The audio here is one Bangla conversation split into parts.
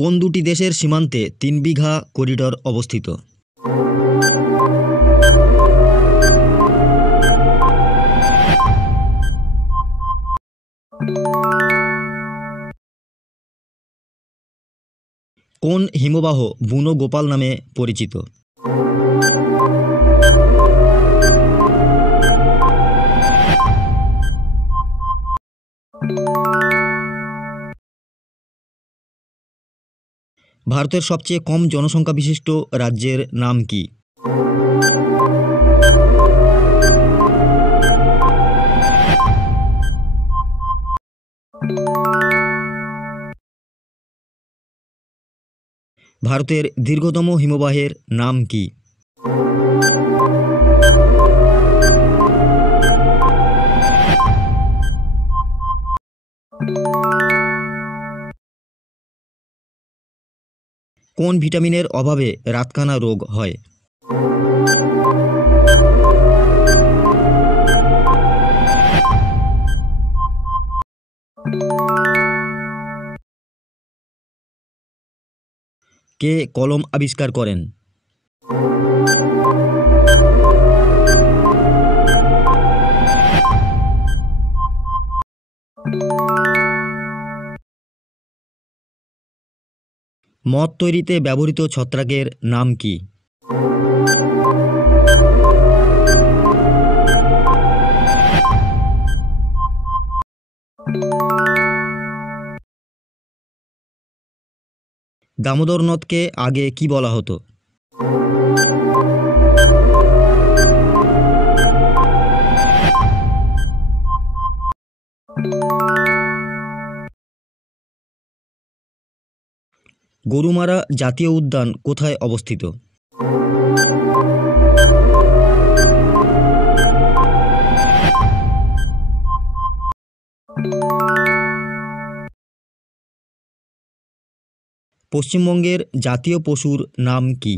কোন দুটি দেশের সীমান্তে 3 বিঘা করিডর অবস্থিত? কোন হিমবাহ বুনো গোপাল নামে পরিচিত? ভারতের সবচেয়ে কম জনসংখ্যা বিশিষ্ট রাজ্যের নাম কি? ভারতের দীর্ঘতম হিমবাহের নাম কি? কোন ভিটামিনের অভাবে রাতকানা রোগ হয়? কে কলম আবিষ্কার করেন? মদ তৈরিতে ব্যবহৃত ছত্রাকের নাম কি? দামোদর নদকে আগে কি বলা হতো? গরুমারা জাতীয় উদ্যান কোথায় অবস্থিত? পশ্চিমবঙ্গের জাতীয় পশুর নাম কি?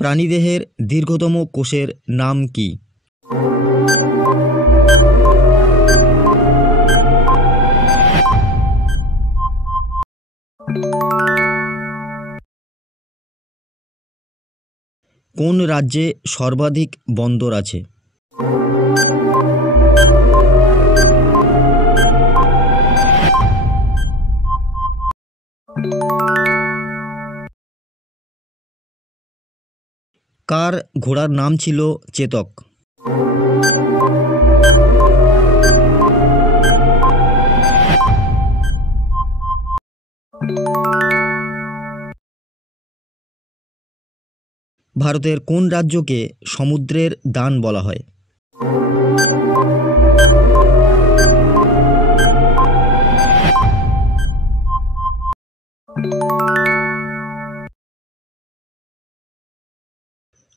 প্রাণীদেহের দীর্ঘতম কোষের নাম কি? কোন রাজ্যে সর্বাধিক বন্দর আছে? কার ঘোড়ার নাম ছিল চেতক? ভারতের কোন রাজ্যকে সমুদ্রের দান বলা হয়?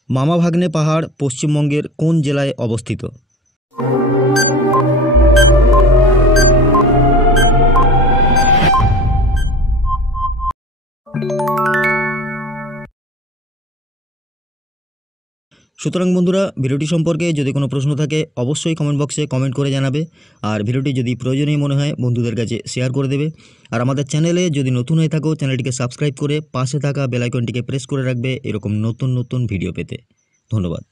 মামাভাগ্নে পাহাড় পশ্চিমবঙ্গের কোন জেলায় অবস্থিত? সুতরাং বন্ধুরা, ভিডিওটি সম্পর্কে যদি কোনো প্রশ্ন থাকে অবশ্যই কমেন্ট বক্সে কমেন্ট করে জানাবে। আর ভিডিওটি যদি প্রয়োজনীয় মনে হয় বন্ধুদের কাছে শেয়ার করে দেবে। আর আমাদের চ্যানেলে যদি নতুন হয়ে থাকো চ্যানেলটিকে সাবস্ক্রাইব করে পাশে থাকা বেল আইকনটিকে প্রেস করে রাখবে এরকম নতুন নতুন ভিডিও পেতে। ধন্যবাদ।